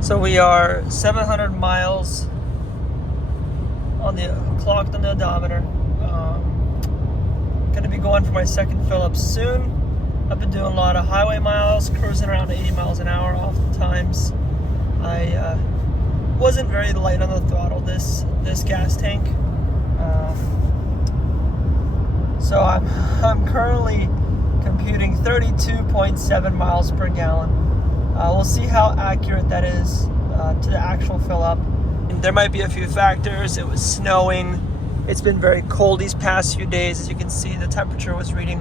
So we are 700 miles on the clocked on the odometer. Gonna be going for my second fill up soon. I've been doing a lot of highway miles, cruising around 80 miles an hour oftentimes. I wasn't very light on the throttle this gas tank. So I'm currently computing 32.7 miles per gallon. We'll see how accurate that is to the actual fill up. And there might be a few factors. It was snowing. It's been very cold these past few days. As you can see, the temperature was reading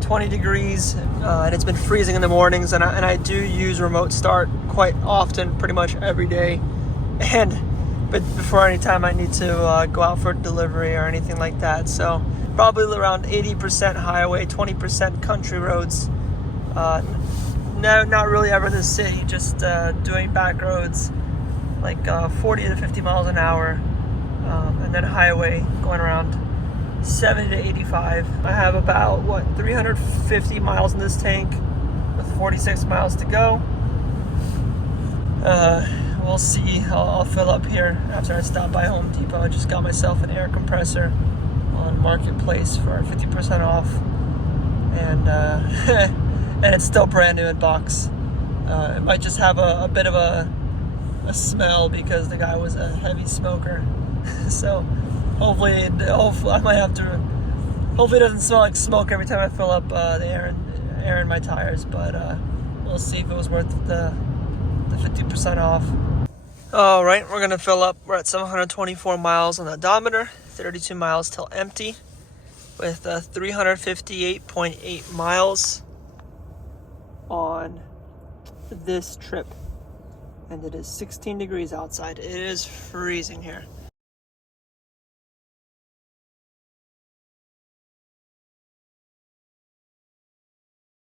20 degrees, and it's been freezing in the mornings. And I do use remote start quite often, pretty much every day. But before any time I need to go out for delivery or anything like that. So probably around 80% highway, 20% country roads. No, not really ever in the city, just doing back roads like 40 to 50 miles an hour, and then highway going around 70 to 85. I have about 350 miles in this tank with 46 miles to go. We'll see. I'll fill up here after I stop by Home Depot. I just got myself an air compressor on Marketplace for 50% off, and and it's still brand new in box. It might just have a bit of a smell because the guy was a heavy smoker. So hopefully I might have to. Hopefully it doesn't smell like smoke every time I fill up the air in my tires. But we'll see if it was worth the 50% off. All right, we're gonna fill up. We're at 724 miles on the odometer, 32 miles till empty, with 358.8 miles on this trip. And it is 16 degrees outside. It is freezing here.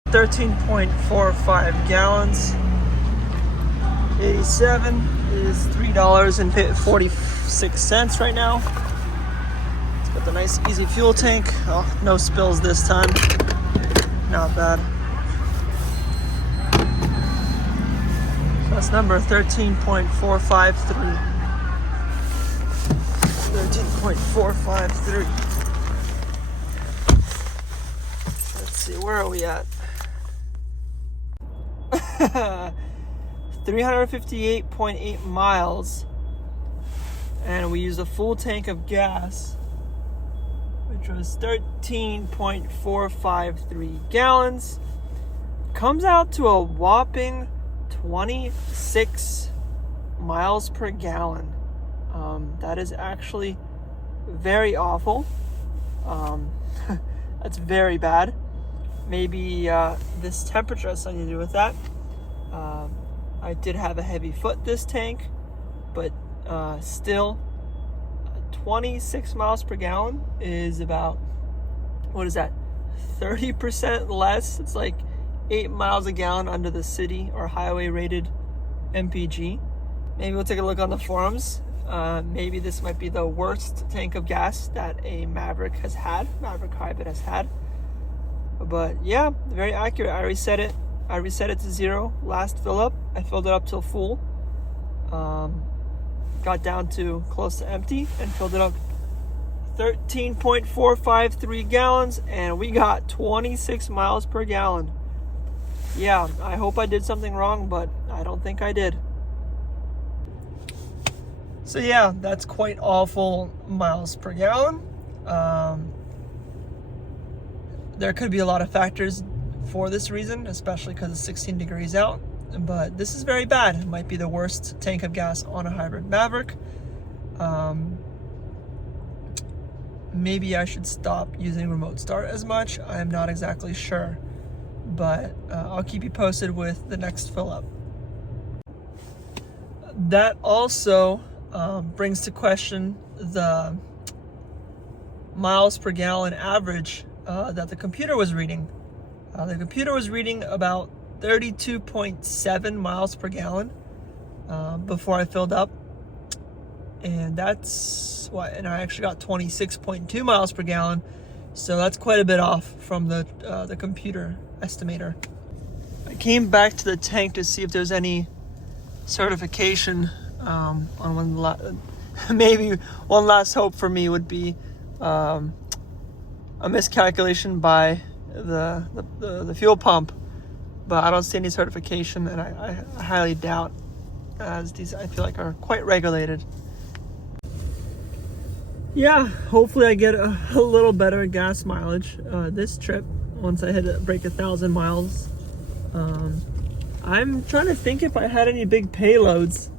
$13.45 gallons. 87 is $3.46 right now. It's got the nice easy fuel tank. Oh, no spills this time. Not bad. So that's number 13.453. 13.453. Let's see, where are we at? 358.8 miles, and we used a full tank of gas, which was 13.453 gallons. Comes out to a whopping 26 miles per gallon. That is actually very awful. That's very bad. Maybe this temperature has something to do with that. I did have a heavy foot this tank, but still 26 miles per gallon is about, what is that, 30% less. It's like 8 miles a gallon under the city or highway rated MPG. Maybe we'll take a look on the forums. Maybe this might be the worst tank of gas that a Maverick hybrid has had. But yeah, very accurate. I reset it to 0 last fill up. I filled it up till full. Got down to close to empty and filled it up 13.453 gallons, and we got 26 miles per gallon. Yeah, I hope I did something wrong, but I don't think I did. So yeah, that's quite awful miles per gallon. There could be a lot of factors for this reason, especially because it's 16 degrees out. But this is very bad. It might be the worst tank of gas on a hybrid Maverick. Maybe I should stop using remote start as much. I'm not exactly sure. But I'll keep you posted with the next fill up. That also brings to question the miles per gallon average that the computer was reading. The computer was reading about 32.7 miles per gallon before I filled up. And that's what, and I actually got 26.2 miles per gallon. So that's quite a bit off from the computer estimator. I came back to the tank to see if there's any certification on maybe one last hope for me would be a miscalculation by the fuel pump, but I don't see any certification, and I highly doubt, as these I feel like are quite regulated. Yeah, hopefully I get a little better gas mileage this trip once I break 1,000 miles. I'm trying to think if I had any big payloads.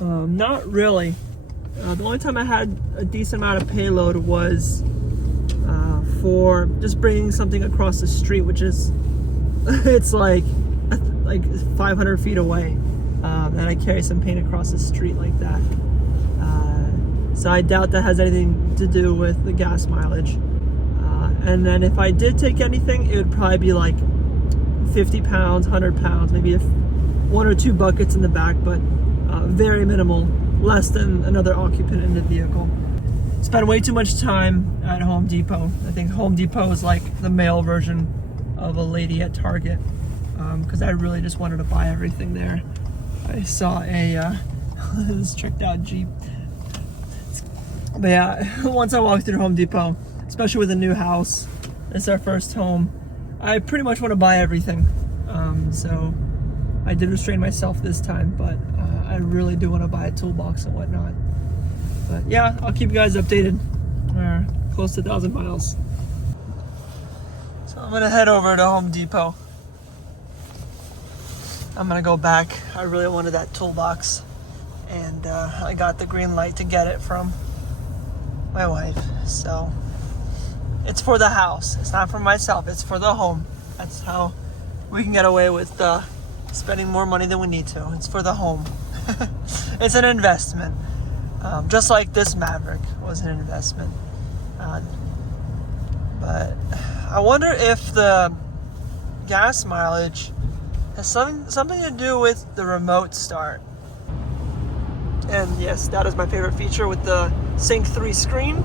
Not really. The only time I had a decent amount of payload was for just bringing something across the street, which is it's like 500 feet away, and I carry some paint across the street like that. So I doubt that has anything to do with the gas mileage. And then if I did take anything, it would probably be like 50 pounds, 100 pounds, maybe one or two buckets in the back, but very minimal, less than another occupant in the vehicle. Spent way too much time at Home Depot. I think Home Depot is like the male version of a lady at Target, because I really just wanted to buy everything there. I saw a this tricked out Jeep. But yeah, once I walked through Home Depot, especially with a new house, it's our first home, I pretty much want to buy everything. So I did restrain myself this time, but I really do want to buy a toolbox and whatnot. But yeah, I'll keep you guys updated. We're close to 1,000 miles. So I'm gonna head over to Home Depot. I'm gonna go back. I really wanted that toolbox, and I got the green light to get it from my wife. So it's for the house. It's not for myself. It's for the home. That's how we can get away with spending more money than we need to. It's for the home. It's an investment. Just like this Maverick was an investment. But I wonder if the gas mileage has something to do with the remote start. And yes, that is my favorite feature with the Sync 3 screen.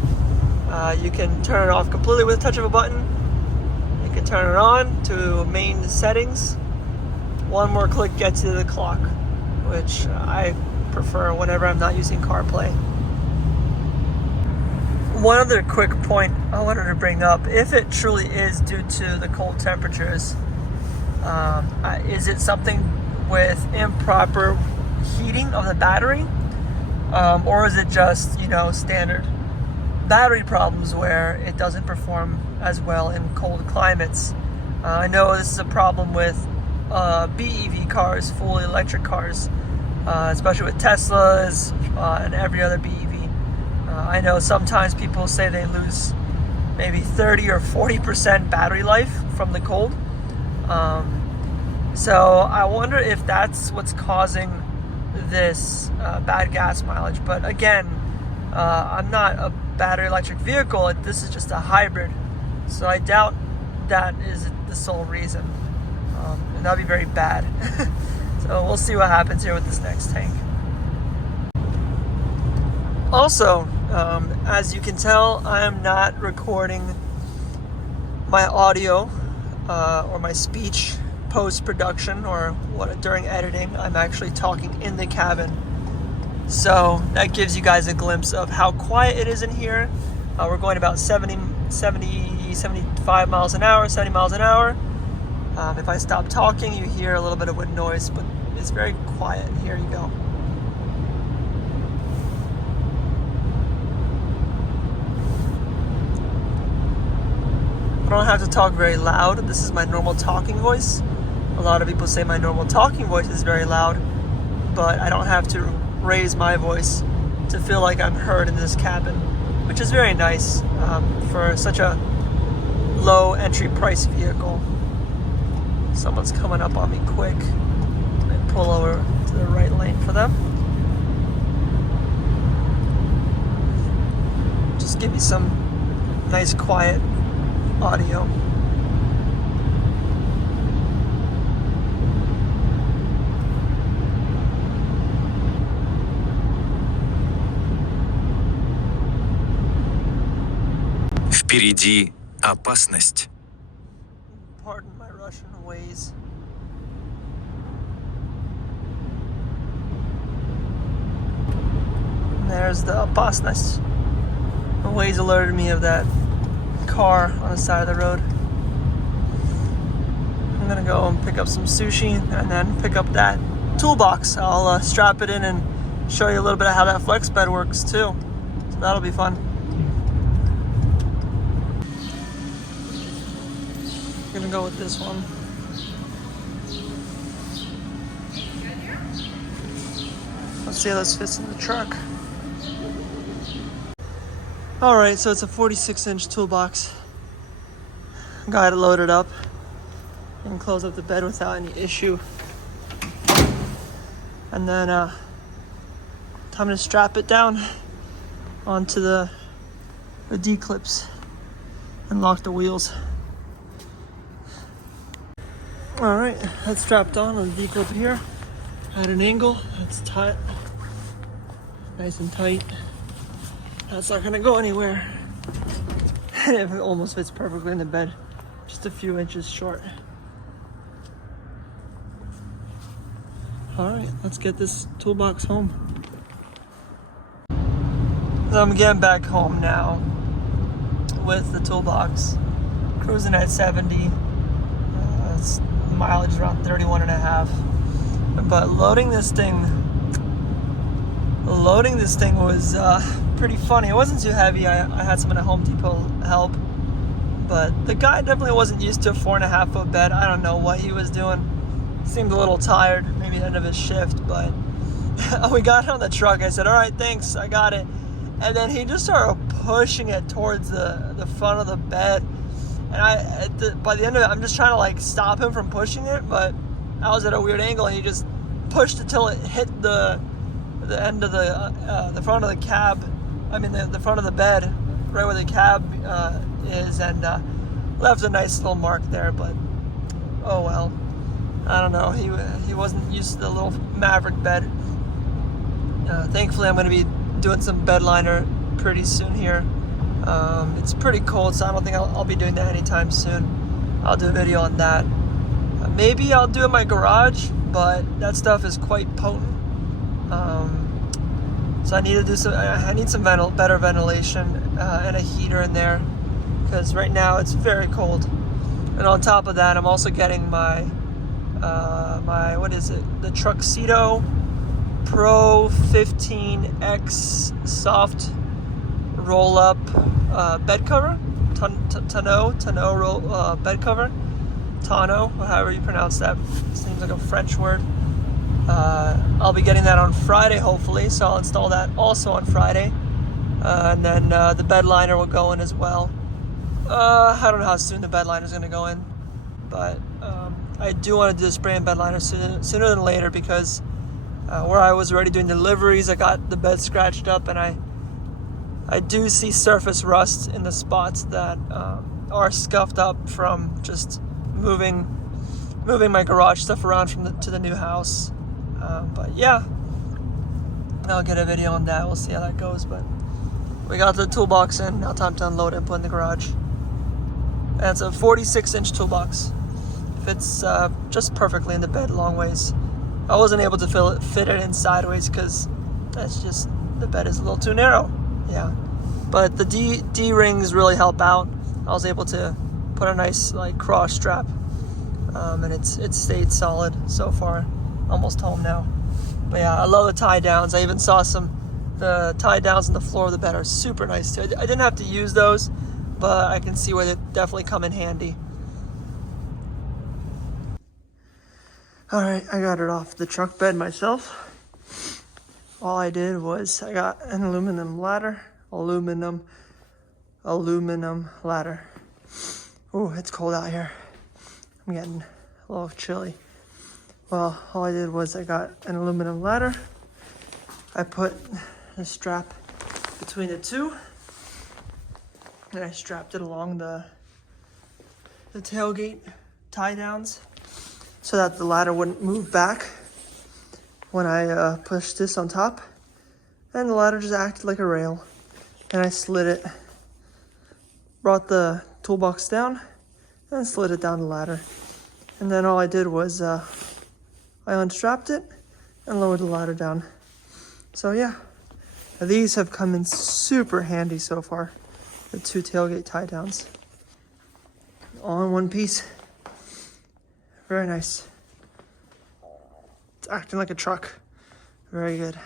You can turn it off completely with a touch of a button. You can turn it on to main settings. One more click gets you to the clock, which I prefer whenever I'm not using CarPlay. One other quick point I wanted to bring up, if it truly is due to the cold temperatures, is it something with improper heating of the battery? Or is it just, standard battery problems where it doesn't perform as well in cold climates? I know this is a problem with BEV cars, fully electric cars, especially with Teslas and every other BEV. I know sometimes people say they lose maybe 30 or 40% battery life from the cold. So I wonder if that's what's causing this bad gas mileage. But again, I'm not a battery electric vehicle. This is just a hybrid, so I doubt that is the sole reason, and that'd be very bad. So we'll see what happens here with this next tank. Also, as you can tell, I am not recording my audio or my speech post-production or during editing. I'm actually talking in the cabin. So that gives you guys a glimpse of how quiet it is in here. We're going about 75 miles an hour, 70 miles an hour. If I stop talking, you hear a little bit of wind noise, but it's very quiet. Here you go. I don't have to talk very loud. This is my normal talking voice. A lot of people say my normal talking voice is very loud, but I don't have to raise my voice to feel like I'm heard in this cabin, which is very nice for such a low entry price vehicle. Someone's coming up on me quick. I pull over to the right lane for them. Just give me some nice quiet audio. Впереди опасность. Pardon my Russian ways. There's the opasnost. Waze alerted me of that car on the side of the road. I'm gonna go and pick up some sushi and then pick up that toolbox. I'll strap it in and show you a little bit of how that flex bed works too. So that'll be fun. I'm gonna go with this one. Let's see how this fits in the truck. Alright, so it's a 46-inch toolbox. Got it loaded up. And close up the bed without any issue. And then time to strap it down onto the D-clips and lock the wheels. Alright, that's strapped on the D-clip here at an angle. That's tight, nice and tight. That's not gonna go anywhere. And it almost fits perfectly in the bed, just a few inches short. Alright, let's get this toolbox home. So I'm getting back home now with the toolbox, cruising at 70. It's mileage around 31 and a half. But loading this thing was pretty funny. It wasn't too heavy. I had someone at Home Depot help, but the guy definitely wasn't used to a 4.5 foot bed. I don't know what he was doing. Seemed a little tired, maybe the end of his shift, but we got on the truck. I said, all right, thanks, I got it. And then he just started pushing it towards the front of the bed. And by the end of it, I'm just trying to like stop him from pushing it, but I was at a weird angle and he just pushed it till it hit the end of the front of the cab. I mean the front of the bed, right where the cab is, and left a nice little mark there. But oh well, I don't know. He wasn't used to the little Maverick bed. Thankfully, I'm going to be doing some bed liner pretty soon here. It's pretty cold, so I don't think I'll be doing that anytime soon. I'll do a video on that. Maybe I'll do it in my garage, but that stuff is quite potent. So I need to do some. I need some better ventilation and a heater in there, because right now it's very cold. And on top of that, I'm also getting my what is it? The Truxedo Pro 15X soft roll-up bed cover, tonneau roll bed cover, tonneau, however you pronounce that. Seems like a French word. I'll be getting that on Friday, hopefully, so I'll install that also on Friday, and then the bed liner will go in as well. I don't know how soon the bed liner is going to go in, but I do want to do the spray and bed liner sooner than later, because where I was already doing deliveries, I got the bed scratched up, and I do see surface rust in the spots that are scuffed up from just moving my garage stuff around to the new house. But yeah, I'll get a video on that. We'll see how that goes. But we got the toolbox in. Now time to unload it and put in the garage. And it's a 46-inch toolbox. Fits just perfectly in the bed long ways. I wasn't able to fit it in sideways because that's just, the bed is a little too narrow. Yeah, but the D rings really help out. I was able to put a nice like cross strap, and it's stayed solid so far. Almost home now. But yeah, I love the tie downs. I even saw the tie downs on the floor of the bed are super nice too. I didn't have to use those, but I can see where they definitely come in handy. All right, I got it off the truck bed myself. All I did was I got an aluminum ladder. Aluminum ladder. Ooh, it's cold out here. I'm getting a little chilly. Well, all I did was I got an aluminum ladder. I put a strap between the two, and I strapped it along the tailgate tie downs so that the ladder wouldn't move back when I pushed this on top. And the ladder just acted like a rail. And I slid it, brought the toolbox down, and slid it down the ladder. And then all I did was I unstrapped it and lowered the ladder down. So yeah, These have come in super handy so far. The 2 tailgate tie downs. All in one piece. Very nice. It's acting like a truck. Very good.